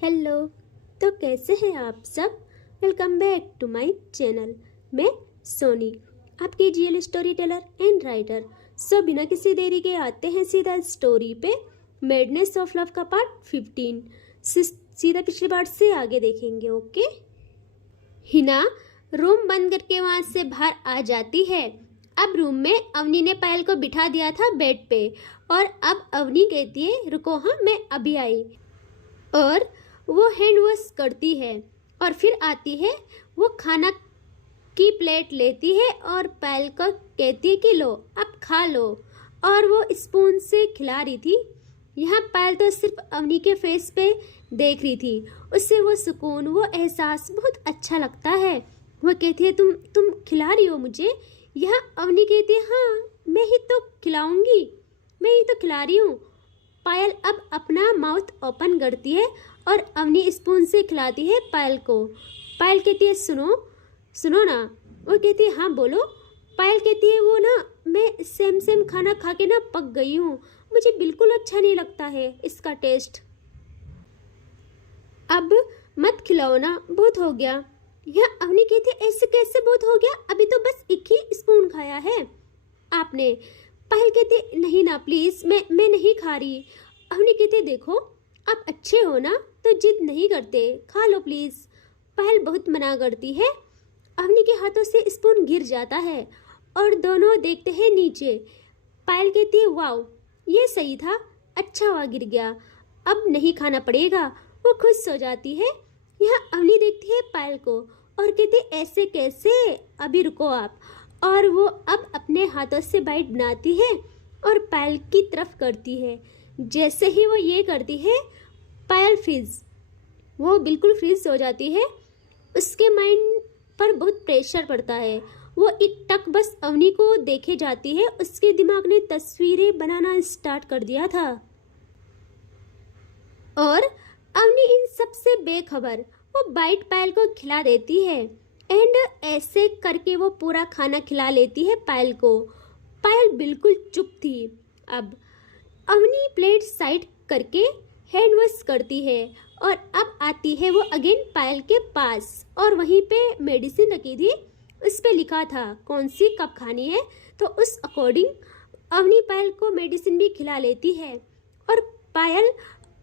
Hello. तो कैसे हैं आप सब। Welcome back to my channel. मैं सोनी, आपकी real story teller and writer. So बिना किसी देरी के आते हैं सीधा स्टोरी पे। मैडनेस ऑफ लव का पार्ट 15 सीधा पिछले पार्ट से आगे देखेंगे। ओके। हिना रूम बंद करके वहां से बाहर आ जाती है। अब रूम में अवनी ने पायल को बिठा दिया था बेड पे, और अब अवनी कहती है रुको, हाँ मैं अभी आई। और वो हैंड वॉश करती है और फिर आती है। वो खाना की प्लेट लेती है और पायल को कहती है कि लो अब खा लो, और वो स्पून से खिला रही थी। यहाँ पायल तो सिर्फ अवनी के फेस पे देख रही थी। उससे वो सुकून, वो एहसास बहुत अच्छा लगता है। वो कहती है तुम खिला रही हो मुझे। यहाँ अवनी कहती है हाँ मैं ही तो खिलाऊंगी, मैं ही तो खिला रही हूँ। पायल अब अपना माउथ ओपन करती है और अवनी स्पून से खिलाती है पायल को। पायल कहती है सुनो सुनो ना। वो कहती है हाँ बोलो। पायल कहती है वो ना मैं सेम खाना खा के ना पक गई हूँ, मुझे बिल्कुल अच्छा नहीं लगता है इसका टेस्ट। अब मत खिलाओ ना, बहुत हो गया। यह अवनी कहती है ऐसे कैसे बहुत हो गया, अभी तो बस एक ही स्पून खाया है आपने। पायल कहती नहीं ना प्लीज, मैं नहीं खा रही। अवनी कहती देखो आप अच्छे हो ना तो जिद नहीं करते, खा लो प्लीज। पायल बहुत मना करती है। अवनी के हाथों से स्पून गिर जाता है और दोनों देखते हैं नीचे। पायल कहती है वाओ ये सही था, अच्छा हुआ गिर गया, अब नहीं खाना पड़ेगा। वो खुश हो जाती है। यहाँ अवनी देखती है पायल को और कहती ऐसे कैसे, अभी रुको आप। और वो अब अपने हाथों से बाइट बनाती है और पायल की तरफ करती है। जैसे ही वो ये करती है पायल वो बिल्कुल फ्रीज हो जाती है। उसके माइंड पर बहुत प्रेशर पड़ता है। वो एक टक बस अवनी को देखे जाती है। उसके दिमाग ने तस्वीरें बनाना स्टार्ट कर दिया था और अवनी इन सब से बेखबर वो बाइट पायल को खिला देती है। एंड ऐसे करके वो पूरा खाना खिला लेती है पायल को। पायल बिल्कुल चुप थी। अब अवनी प्लेट साइड करके हैंड वॉश करती है और अब आती है वो अगेन पायल के पास, और वहीं पे मेडिसिन रखी थी, उस पे लिखा था कौन सी कब खानी है। तो उस अकॉर्डिंग अवनी पायल को मेडिसिन भी खिला लेती है। और पायल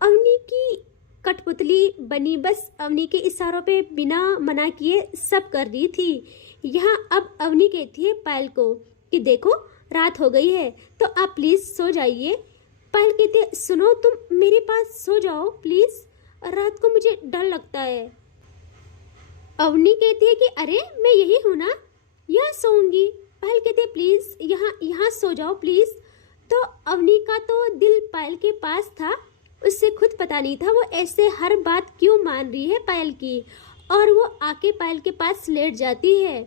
अवनी की कठपुतली बनी, बस अवनी के इशारों पे बिना मना किए सब कर रही थी। यहाँ अब अवनी कहती है पायल को कि देखो रात हो गई है तो आप प्लीज सो जाइए। पायल कहती है सुनो तुम मेरे पास सो जाओ प्लीज, रात को मुझे डर लगता है। अवनी कहती है कि अरे मैं यही हूँ ना, यहाँ सोऊंगी। पायल कहती है प्लीज यहाँ सो जाओ प्लीज। तो अवनी का तो दिल पायल के पास था, उससे खुद पता नहीं था वो ऐसे हर बात क्यों मान रही है पायल की। और वो आके पायल के पास लेट जाती है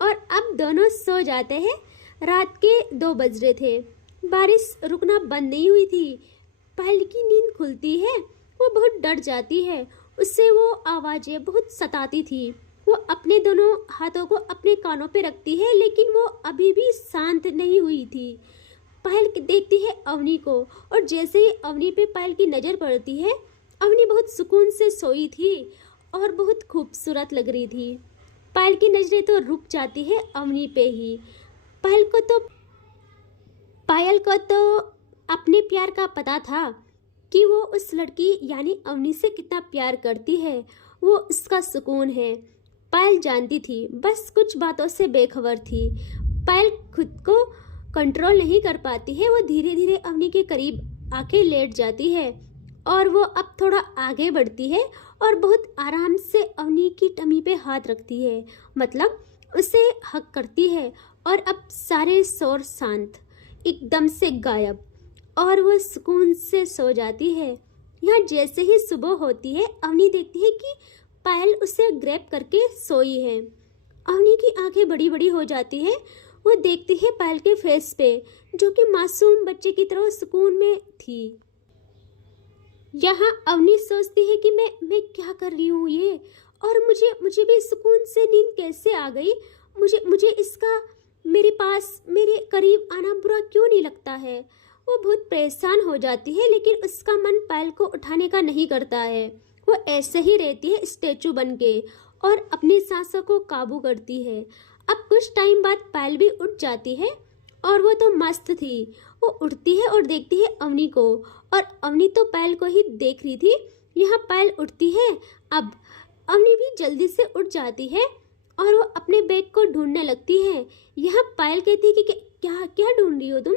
और अब दोनों सो जाते हैं। रात के 2 बज रहे थे, बारिश रुकना बंद नहीं हुई थी। पायल की नींद खुलती है, वो बहुत डर जाती है। उससे वो आवाज़ें बहुत सताती थी। वो अपने दोनों हाथों को अपने कानों पे रखती है लेकिन वो अभी भी शांत नहीं हुई थी। पायल देखती है अवनी को, और जैसे ही अवनी पे पायल की नज़र पड़ती है, अवनी बहुत सुकून से सोई थी और बहुत खूबसूरत लग रही थी। पायल की नज़रें तो रुक जाती है अवनी पे ही। पायल को तो अपने प्यार का पता था कि वो उस लड़की यानी अवनी से कितना प्यार करती है, वो उसका सुकून है। पायल जानती थी, बस कुछ बातों से बेखबर थी। पायल खुद को कंट्रोल नहीं कर पाती है। वो धीरे धीरे अवनी के करीब आके लेट जाती है और वो अब थोड़ा आगे बढ़ती है और बहुत आराम से अवनी की टमी पे हाथ रखती है, मतलब उसे हक करती है। और अब सारे शोर शांत, एकदम से गायब, और वो सुकून से सो जाती है। यहाँ जैसे ही सुबह होती है अवनी देखती है कि पायल उसे ग्रैब करके सोई है। अवनी की आंखें बड़ी बड़ी हो जाती है। वो देखती है पायल के फेस पे जो कि मासूम बच्चे की तरह सुकून में थी। यहाँ अवनी सोचती है कि मैं क्या कर रही हूँ ये, और मुझे भी सुकून से नींद कैसे आ गई। मुझे इसका मेरे पास मेरे करीब आना बुरा क्यों नहीं लगता है। वो बहुत परेशान हो जाती है लेकिन उसका मन पायल को उठाने का नहीं करता है। वो ऐसे ही रहती है स्टैचू बन के और अपनी सांसों को काबू करती है। अब कुछ टाइम बाद पायल भी उठ जाती है और वो तो मस्त थी। वो उठती है और देखती है अवनी को, और अवनी तो पायल को ही देख रही थी। यहाँ पायल उठती है। अब अवनी भी जल्दी से उठ जाती है और वो अपने बैग को ढूंढने लगती है। यहाँ पायल कहती है कि क्या क्या ढूंढ रही हो तुम?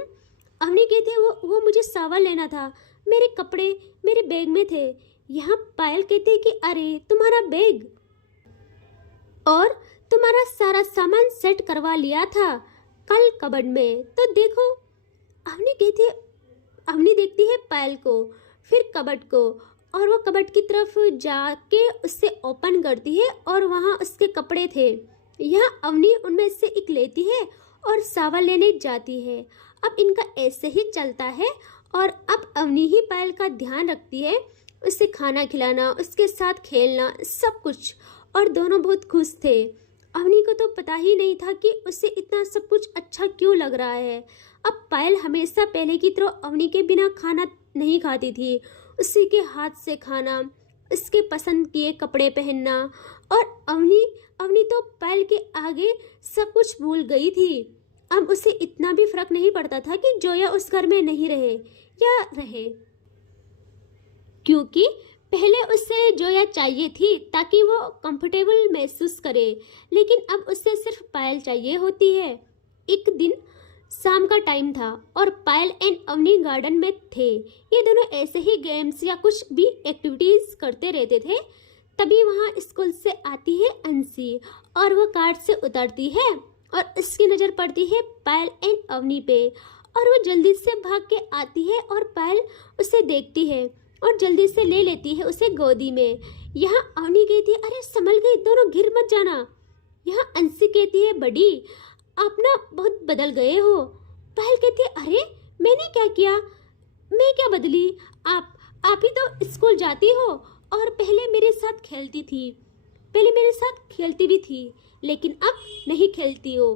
अवनी कहती है वो मुझे सावन लेना था, मेरे कपड़े मेरे बैग में थे। यहाँ पायल कहती है कि अरे तुम्हारा बैग और तुम्हारा सारा सामान सेट करवा लिया था कल कबर्ड में, तो देखो। अवनी देखती है पायल को, फिर कबर्ड को, और वो कबर्ड की तरफ जाके उससे ओपन करती है और वहाँ उसके कपड़े थे। यहाँ अवनी उनमें से एक लेती है और सावन लेने जाती है। अब इनका ऐसे ही चलता है और अब अवनी ही पायल का ध्यान रखती है, उसे खाना खिलाना, उसके साथ खेलना, सब कुछ, और दोनों बहुत खुश थे। अवनी को तो पता ही नहीं था कि उसे इतना सब कुछ अच्छा क्यों लग रहा है। अब पायल हमेशा पहले की तरह अवनी के बिना खाना नहीं खाती थी। उसी के हाथ से खाना, उसके पसंद किए कपड़े पहनना, और अवनी तो पायल के आगे सब कुछ भूल गई थी। अब उसे इतना भी फर्क नहीं पड़ता था कि जोया उस घर में नहीं रहे या रहे, क्योंकि पहले उसे जोया चाहिए थी ताकि वो कंफर्टेबल महसूस करे, लेकिन अब उसे सिर्फ पायल चाहिए होती है। एक दिन शाम का टाइम था और पायल एंड अवनी गार्डन में थे। ये दोनों ऐसे ही गेम्स या कुछ भी एक्टिविटीज करते रहते थे। तभी वहाँ स्कूल से आती है अंशी और वो कार से उतरती है और उसकी नज़र पड़ती है पायल एंड अवनी पे, और वो जल्दी से भाग के आती है और पायल उसे देखती है और जल्दी से ले लेती है उसे गोदी में। यहाँ अवनी कहती है अरे संभल गई, दोनों गिर मत जाना। यहाँ अंशी कहती है बड़ी आप ना बहुत बदल गए हो। पायल कहती है अरे मैंने क्या किया, मैं क्या बदली? आप ही तो स्कूल जाती हो और पहले मेरे साथ खेलती थी, पहले मेरे साथ खेलती भी थी, लेकिन अब नहीं खेलती हो।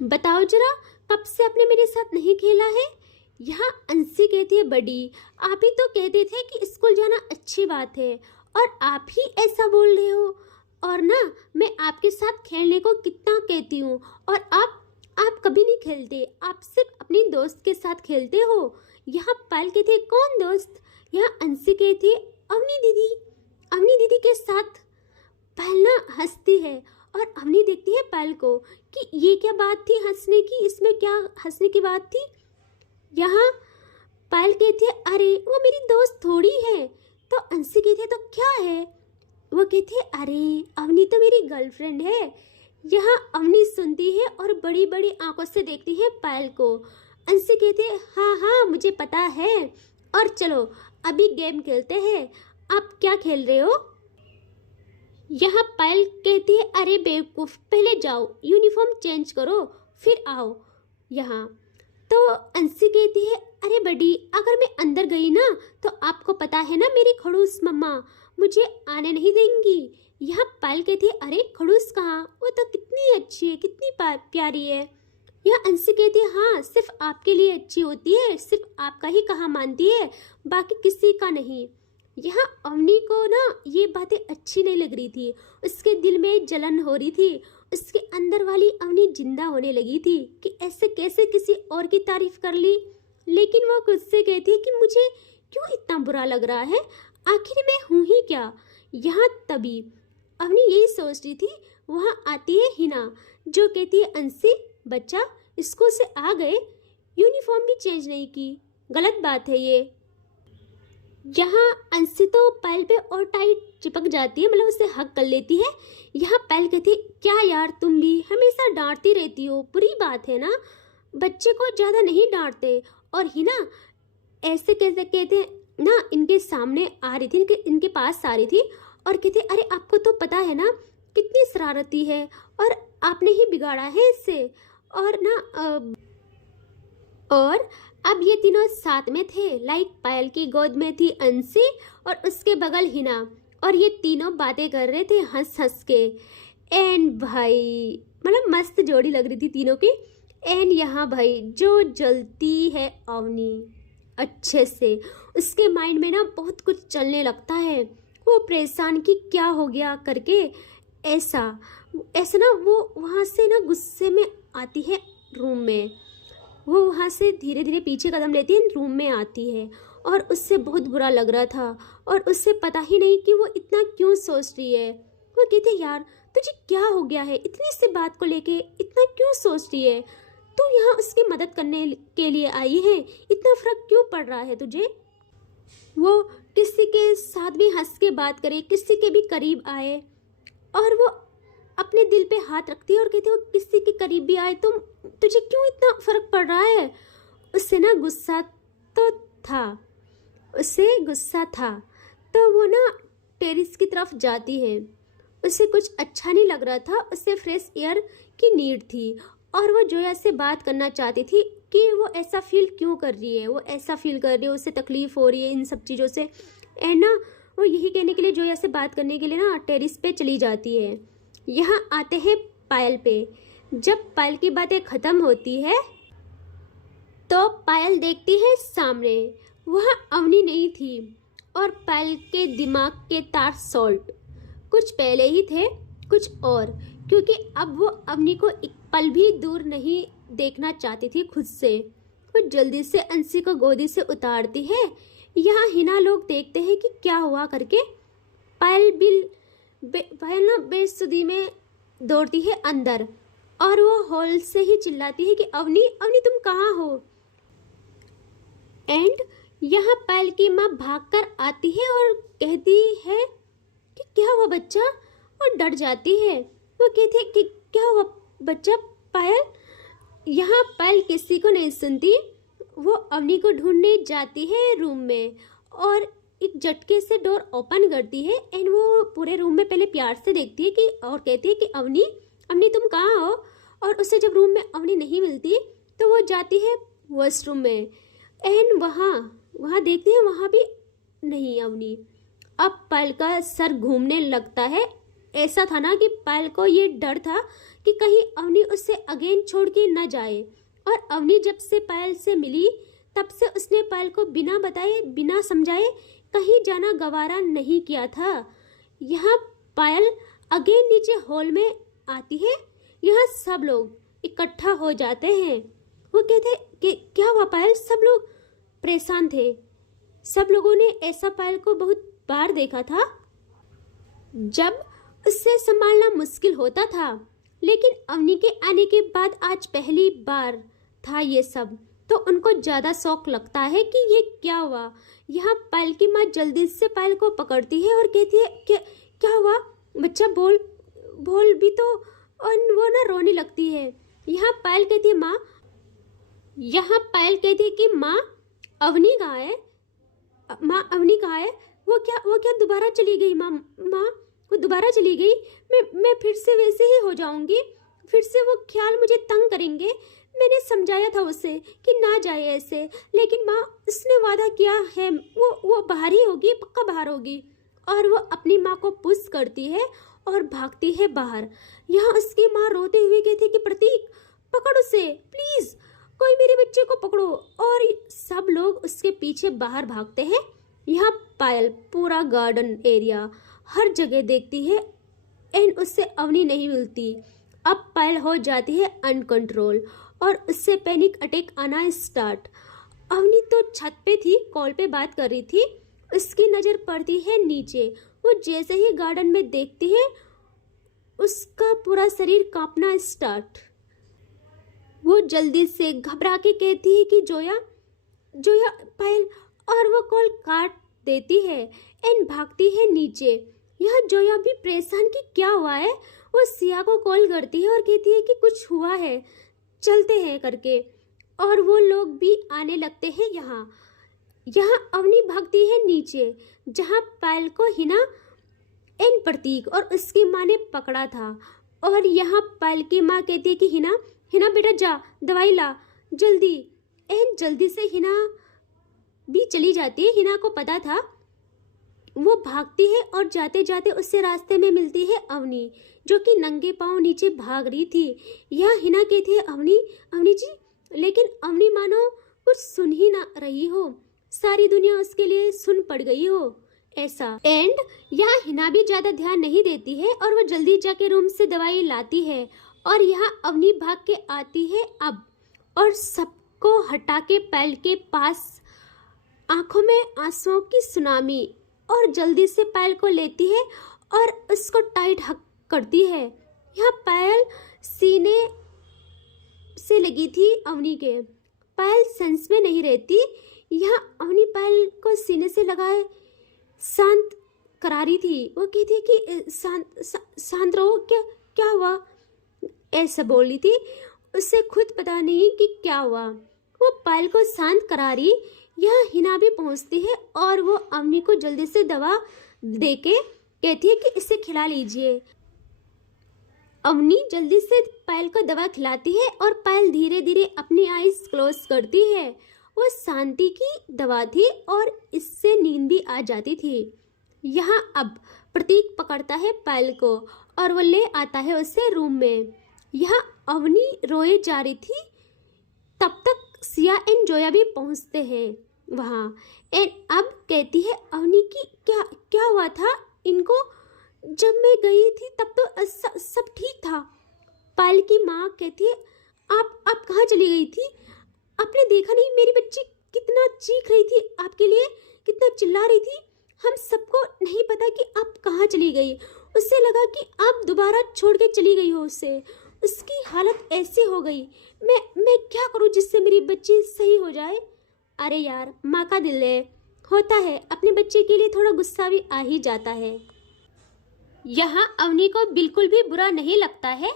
बताओ जरा कब से आपने मेरे साथ नहीं खेला है? यहाँ अंशी कहती है बड़ी आप ही तो कहते थे कि स्कूल जाना अच्छी बात है और आप ही ऐसा बोल रहे हो। और ना मैं आपके साथ खेलने को कितना कहती हूँ और आप कभी नहीं खेलते, आप सिर्फ अपनी दोस्त के साथ खेलते हो। यहाँ पायल कहती है कौन दोस्त? यहाँ अंशी कहती है अवनी दीदी के साथ। पायल ना हंसती है और अवनी देखती है पायल को कि ये क्या बात थी हंसने की, इसमें क्या हंसने की बात थी? यहाँ पायल कहती है अरे वो मेरी दोस्त थोड़ी है। तो अंशी कहती है तो क्या है? वो कहती है अरे अवनी तो मेरी गर्लफ्रेंड है। यहाँ अवनी सुनती है और बड़ी बड़ी आंखों से देखती है पायल को। अंशी कहती है हाँ मुझे पता है, और चलो अभी गेम खेलते हैं। आप क्या खेल रहे हो? यहाँ पायल कहती है अरे बेवकूफ़, पहले जाओ यूनिफॉर्म चेंज करो फिर आओ यहाँ। तो अंशी कहती है अरे बड़ी अगर मैं अंदर गई ना तो आपको पता है ना मेरी खड़ूस मम्मा मुझे आने नहीं देंगी। यहाँ पायल कहती है अरे खड़ूस कहाँ, वो तो कितनी अच्छी है, कितनी प्यारी है। यह अंशी कहती है हाँ सिर्फ आपके लिए अच्छी होती है, सिर्फ आपका ही कहा मानती है, बाकी किसी का नहीं। यहाँ अवनी को ना ये बातें अच्छी नहीं लग रही थी, उसके दिल में जलन हो रही थी। उसके अंदर वाली अवनी जिंदा होने लगी थी कि ऐसे कैसे किसी और की तारीफ कर ली। लेकिन वो खुद से कहती है कि मुझे क्यों इतना बुरा लग रहा है, आखिर मैं हूँ ही क्या। यहाँ तभी अवनी यही सोच रही थी, वहाँ आती है हिना जो कहती है अंशी बच्चा स्कूल से आ गए, यूनिफॉर्म भी चेंज नहीं की, गलत बात है ये। यहाँ अंशी तो पायल पे और टाइट चिपक जाती है, मतलब उसे हक कर लेती है। यहाँ पायल कहती है क्या यार तुम भी हमेशा डांटती रहती हो, बुरी बात है ना, बच्चे को ज़्यादा नहीं डांटते। और हिना ऐसे कैसे कहते ना इनके सामने आ रही थी, इनके पास आ रही थी और कहते अरे आपको तो पता है ना कितनी शरारती है और आपने ही बिगाड़ा है इससे। और ना और अब ये तीनों साथ में थे, लाइक पायल की गोद में थी अंशी और उसके बगल हिना, और ये तीनों बातें कर रहे थे हंस हंस के। एंड भाई मतलब मस्त जोड़ी लग रही थी तीनों की। एंड यहाँ भाई जो जलती है अवनी अच्छे से, उसके माइंड में ना बहुत कुछ चलने लगता है। वो परेशान कि क्या हो गया करके ऐसा ऐसा ना वो वहाँ से ना गुस्से में आती है रूम में। वो वहाँ से धीरे धीरे पीछे कदम लेती है, रूम में आती है और उससे बहुत बुरा लग रहा था और उससे पता ही नहीं कि वो इतना क्यों सोच रही है। वो कहते यार तुझे क्या हो गया है, इतनी सी बात को लेके इतना क्यों सोच रही है, तू यहाँ उसकी मदद करने के लिए आई है, इतना फर्क क्यों पड़ रहा है तुझे। वो किसी के साथ भी हंस के बात करे, किसी के भी करीब आए और वो अपने दिल पे हाथ रखती है और कहती है वो किसी के करीब भी आए तो तुझे क्यों इतना फर्क पड़ रहा है। उससे ना गुस्सा तो था, उससे गुस्सा था तो वो ना टेरिस की तरफ जाती है। उसे कुछ अच्छा नहीं लग रहा था, उसे फ्रेश एयर की नीड थी और वो जोया से बात करना चाहती थी कि वो ऐसा फील क्यों कर रही है, वो ऐसा फील कर रही है, उसे तकलीफ हो रही है इन सब चीज़ों से। एंड ना वो यही कहने के लिए जोया से बात करने के लिए ना टेरिस पे चली जाती है। यहाँ आते हैं पायल पे। जब पायल की बातें ख़त्म होती है तो पायल देखती है सामने, वहाँ अवनी नहीं थी और पायल के दिमाग के तार सॉल्ट कुछ पहले ही थे कुछ और, क्योंकि अब वो अवनी को एक पल भी दूर नहीं देखना चाहती थी खुद से। वो जल्दी से अंशी को गोदी से उतारती है। यहाँ हिना लोग देखते हैं कि क्या हुआ करके। पायल ना बेसुधी में दौड़ती है अंदर और वो हॉल से ही चिल्लाती है कि अवनी अवनी तुम कहाँ हो। एंड यहाँ पायल की माँ भागकर आती है और कहती है कि क्या हुआ बच्चा, और डर जाती है। वो कहती है कि क्या हुआ बच्चा पायल। यहाँ पायल किसी को नहीं सुनती, वो अवनी को ढूंढने जाती है रूम में और एक झटके से डोर ओपन करती है। एंड वो पूरे रूम में पहले प्यार से देखती है कि और कहती है कि अवनी अवनी तुम कहाँ हो। और उसे जब रूम में अवनी नहीं मिलती तो वो जाती है वॉशरूम में एंड वहाँ देखती है वहाँ भी नहीं अवनी। अब पायल का सर घूमने लगता है। ऐसा था ना कि पायल को ये डर था कि कहीं अवनी उससे अगेन छोड़ के न जाए। और अवनी जब से पायल से मिली तब से उसने पायल को बिना बताए बिना समझाए कहीं जाना गवारा नहीं किया था। यहाँ पायल अगेन नीचे हॉल में आती है। यहाँ सब लोग इकट्ठा हो जाते हैं। वो कहते कि क्या हुआ पायल। सब लोग परेशान थे। सब लोगों ने ऐसा पायल को बहुत बार देखा था जब उससे संभालना मुश्किल होता था, लेकिन अवनी के आने के बाद आज पहली बार था ये सब, तो उनको ज़्यादा शौक लगता है कि ये क्या हुआ। यहाँ पायल की माँ जल्दी से पायल को पकड़ती है और कहती है कि क्या हुआ बच्चा, बोल बोल भी तो। और वो ना रोने लगती है। यहाँ पायल कहती है माँ, यहाँ पायल कहती है कि माँ अवनी कहाँ है, माँ अवनी कहाँ है। वो क्या दोबारा चली गई माँ वो दोबारा चली गई। मैं फिर से वैसे ही हो जाऊंगी, फिर से वो ख्याल मुझे तंग करेंगे। मैंने समझाया था उसे कि ना जाए ऐसे, लेकिन माँ उसने वादा किया है वो बाहर ही होगी, पक्का बाहर होगी। और वो अपनी माँ को पुश करती है और भागती है बाहर। यहाँ उसकी माँ रोते हुए कहती कि प्रतीक पकड़ उसे प्लीज, कोई मेरे बच्चे को पकड़ो। और सब लोग उसके पीछे बाहर भागते हैं। यहाँ पायल पूरा गार्डन एरिया हर जगह देखती है एंड उससे अवनी नहीं मिलती। अब पायल हो जाती है अनकंट्रोल और उससे पैनिक अटैक आना स्टार्ट। अवनी तो छत पे थी, कॉल पे बात कर रही थी। उसकी नज़र पड़ती है नीचे। वो जैसे ही गार्डन में देखती है उसका पूरा शरीर कांपना स्टार्ट। वो जल्दी से घबरा के कहती है कि जोया जोया पायल, और वो कॉल काट देती है एंड भागती है नीचे। यहाँ जोया भी परेशान कि क्या हुआ है। वो सिया को कॉल करती है और कहती है कि कुछ हुआ है, चलते हैं करके। और वो लोग भी आने लगते हैं। यहाँ अवनी भागती है नीचे जहाँ पायल को हिना एंड प्रतीक और उसकी माँ ने पकड़ा था। और यहाँ पायल की माँ कहती है कि हिना बेटा जा दवाई ला जल्दी। एंड जल्दी से हिना भी चली जाती है। हिना को पता था। वो भागती है और जाते जाते उससे रास्ते में मिलती है अवनी, जो कि नंगे पांव नीचे भाग रही थी। यहाँ हिना कहती है अवनी जी, लेकिन अवनी मानो कुछ सुन ही ना रही हो। सारी दुनिया उसके लिए सुन पड़ गई हो ऐसा। एंड यहाँ हिना भी ज्यादा ध्यान नहीं देती है और वो जल्दी जाके रूम से दवाई लाती है और यहाँ अवनी भाग के आती है अब, और सबको हटा के पायल के पास, आंखों में आंसुओं की सुनामी, और जल्दी से पायल को लेती है और उसको टाइट हक करती है। यहाँ पायल सीने से लगी थी अवनी के। पायल सेंस में नहीं रहती। यहाँ अवनी पायल को सीने से लगाए शांत करारी थी। वो कहती है कि शांत रहो, क्या क्या हुआ, ऐसा बोल रही थी। उसे खुद पता नहीं कि क्या हुआ। वो पायल को शांत करारी। यहाँ हिना भी पहुंचती है और वो अवनी को जल्दी से दवा देके कहती है कि इसे खिला लीजिए। अवनी जल्दी से पायल को दवा खिलाती है और पायल धीरे धीरे अपनी आईज क्लोज करती है। वो शांति की दवा थी और इससे नींद भी आ जाती थी। यहाँ अब प्रतीक पकड़ता है पायल को और वो ले आता है उसे रूम में। यहाँ अवनी रोए जा रही थी, तब तक सिया एंड जोया भी पहुँचते हैं वहाँ। एंड अब कहती है अवनी की क्या क्या हुआ था इनको, जब मैं गई थी तब तो सब ठीक था। पायल की माँ कहती है आप कहाँ चली गई थी, आपने देखा नहीं मेरी बच्ची कितना चीख रही थी आपके लिए, कितना चिल्ला रही थी। हम सबको नहीं पता कि आप कहाँ चली गई। उससे लगा कि आप दोबारा छोड़ के चली गई हो उसे, उसकी हालत ऐसी हो गई। मैं क्या करूँ जिससे मेरी बच्ची सही हो जाए। अरे यार, माँ का दिल है, होता है, अपने बच्चे के लिए थोड़ा गुस्सा भी आ ही जाता है। यहाँ अवनी को बिल्कुल भी बुरा नहीं लगता है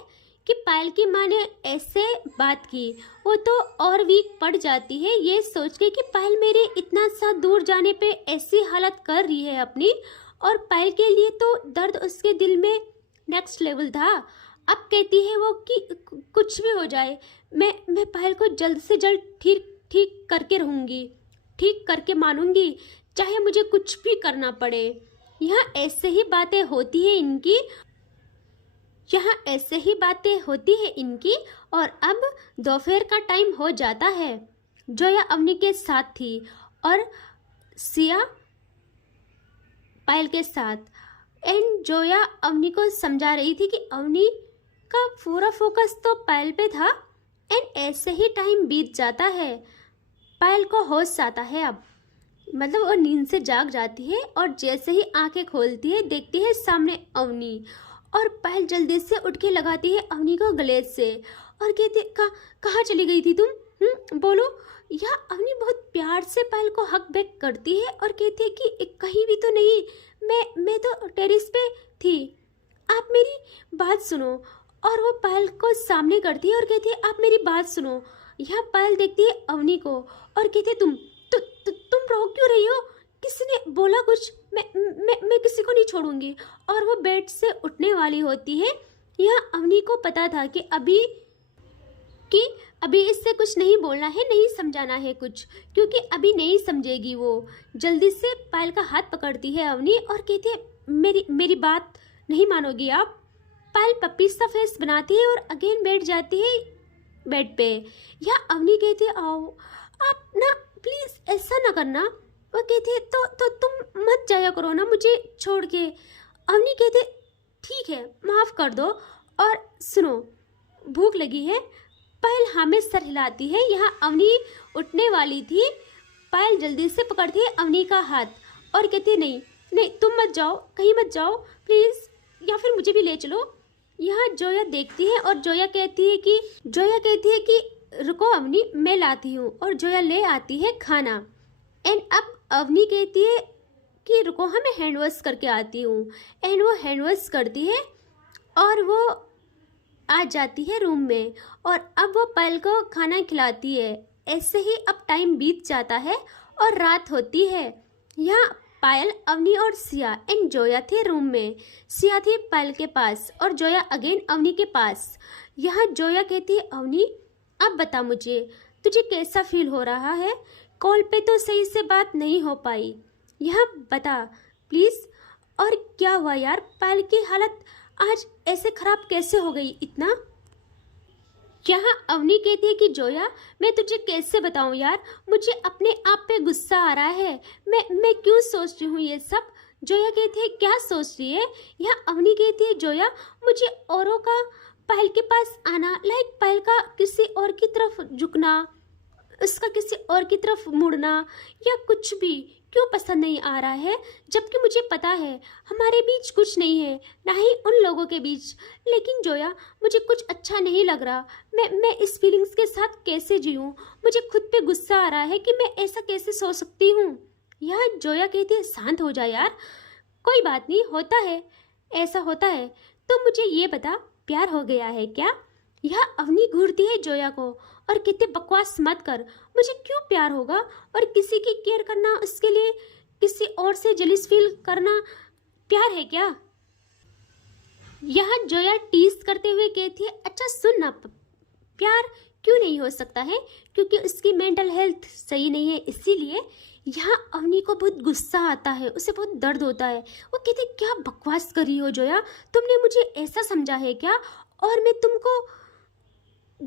कि पायल की माँ ने ऐसे बात की। वो तो और वीक पड़ जाती है ये सोच के कि पायल मेरे इतना सा दूर जाने पे ऐसी हालत कर रही है अपनी, और पायल के लिए तो दर्द उसके दिल में नेक्स्ट लेवल था। अब कहती है वो कि कुछ भी हो जाए, मैं पायल को जल्द से जल्द ठीक करके रहूँगी, ठीक करके मानूंगी, चाहे मुझे कुछ भी करना पड़े। यहाँ ऐसे ही बातें होती है इनकी। और अब दोपहर का टाइम हो जाता है। जोया अवनी के साथ थी और सिया पायल के साथ। एंड जोया अवनी को समझा रही थी कि अवनी का पूरा फोकस तो पायल पे था। एंड ऐसे ही टाइम बीत जाता है। पायल को होश आता है अब, मतलब वो नींद से जाग जाती है और जैसे ही आंखें खोलती है देखती है सामने अवनी, और पायल जल्दी से उठ के लगाती है अवनी को गले से और कहती कहाँ चली गई थी तुम, बोलो। या अवनी बहुत प्यार से पायल को हक बैक करती है और कहती है कि कहीं भी तो नहीं, मैं तो टेरेस पे थी, आप मेरी बात सुनो। और वो पायल को सामने करती है और कहती है आप मेरी बात सुनो। यहाँ पायल देखती है अवनी को और कहती है तुम रो क्यों रही हो, किसने बोला कुछ, मैं किसी को नहीं छोड़ूंगी। और वो बेड से उठने वाली होती है। यहाँ अवनी को पता था कि अभी इससे कुछ नहीं बोलना है, नहीं समझाना है कुछ, क्योंकि अभी नहीं समझेगी वो। जल्दी से पायल का हाथ पकड़ती है अवनी और कहती है मेरी बात नहीं मानोगी आप। पायल पप्पी सा फेस बनाती है और अगेन बैठ जाती है बेड पे। या अवनी कहती है आओ आप ना, प्लीज ऐसा ना करना। वो कहती है तो तुम मत जाया करो ना मुझे छोड़ के। अवनी कहते ठीक है माफ कर दो, और सुनो भूख लगी है। पायल हाँ में सर हिलाती है। यहाँ अवनी उठने वाली थी। पायल जल्दी से पकड़ती है अवनी का हाथ और कहती है नहीं तुम मत जाओ, कहीं मत जाओ प्लीज, या फिर मुझे भी ले चलो। यहाँ जोया देखती है और जोया कहती है कि रुको अवनी, मैं लाती हूँ। और जोया ले आती है खाना। एंड अब अवनी कहती है कि रुको हाँ मैं हैंड वॉश करके आती हूँ। एंड वो हैंड वॉश करती है और वो आ जाती है रूम में, और अब वो पायल को खाना खिलाती है। ऐसे ही अब टाइम बीत जाता है और रात होती है। यहाँ पायल, अवनी और सिया एंड जोया थे रूम में। सिया थी पायल के पास और जोया अगेन अवनी के पास। यहाँ जोया कहती है अवनी अब बता मुझे तुझे कैसा फील हो रहा है, कॉल पे तो सही से बात नहीं हो पाई, यहाँ बता प्लीज। और क्या हुआ यार, पायल की हालत आज ऐसे खराब कैसे हो गई इतना। यहाँ अवनी कहती है कि जोया, मैं तुझे कैसे बताऊं यार, मुझे अपने आप पे गुस्सा आ रहा है। मैं क्यों सोच रही हूँ ये सब। जोया कहती है क्या सोच रही है। यहाँ अवनी कहती है जोया, मुझे औरों का पायल के पास आना, लाइक पायल का किसी और की तरफ झुकना, उसका किसी और की तरफ मुड़ना या कुछ भी क्यों पसंद नहीं आ रहा है, जबकि मुझे पता है हमारे बीच कुछ नहीं है, ना ही उन लोगों के बीच। लेकिन जोया, मुझे कुछ अच्छा नहीं लग रहा। मैं इस फीलिंग्स के साथ कैसे जीऊँ। मुझे खुद पे गुस्सा आ रहा है कि मैं ऐसा कैसे सोच सकती हूँ। यह जोया कहती है शांत हो जा यार, कोई बात नहीं, होता है, ऐसा होता है। तो मुझे ये बता, प्यार हो गया है क्या। यह अवनी घूरती है जोया को और कहते बकवास मत कर, मुझे क्यों प्यार होगा, और किसी की केयर करना, उसके लिए किसी और से जेलिस फील करना प्यार है क्या। यहाँ जोया टीज करते हुए कहती है अच्छा सुन ना, प्यार क्यों नहीं हो सकता है, क्योंकि उसकी मेंटल हेल्थ सही नहीं है, इसीलिए। यहाँ अवनी को बहुत गुस्सा आता है, उसे बहुत दर्द होता है। वो कहती क्या बकवास कर रही हो जोया, तुमने मुझे ऐसा समझा है क्या, और मैं तुमको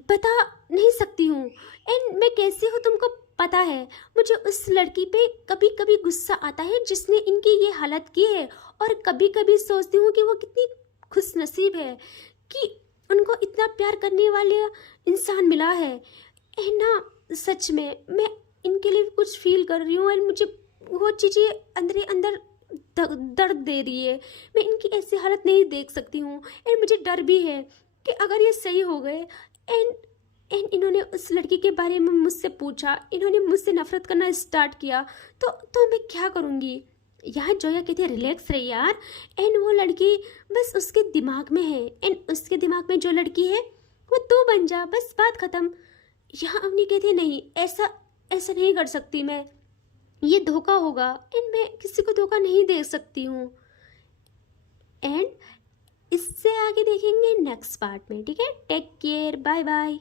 बता नहीं सकती हूँ, एंड मैं कैसी हूँ तुमको पता है। मुझे उस लड़की पे कभी कभी गुस्सा आता है जिसने इनकी ये हालत की है, और कभी कभी सोचती हूँ कि वो कितनी खुश नसीब है कि उनको इतना प्यार करने वाले इंसान मिला है। एंड ना सच में मैं इनके लिए कुछ फील कर रही हूँ, एंड मुझे वो चीज़ें अंदर ही अंदर दर्द दे रही है। मैं इनकी ऐसी हालत नहीं देख सकती हूँ, एंड मुझे डर भी है कि अगर ये सही हो गए एंड इन्होंने उस लड़की के बारे में मुझसे पूछा, इन्होंने मुझसे नफरत करना स्टार्ट किया, तो मैं क्या करूँगी। यहाँ जोया कहती है रिलैक्स रही यार, एंड वो लड़की बस उसके दिमाग में है, एंड उसके दिमाग में जो लड़की है वो तू बन जा, बस बात ख़त्म। यहाँ अवनी कहती है नहीं, ऐसा नहीं कर सकती मैं, ये धोखा होगा, एंड मैं किसी को धोखा नहीं दे सकती हूँ। एंड इससे आगे देखेंगे नेक्स्ट पार्ट में, ठीक है। Take care, bye bye.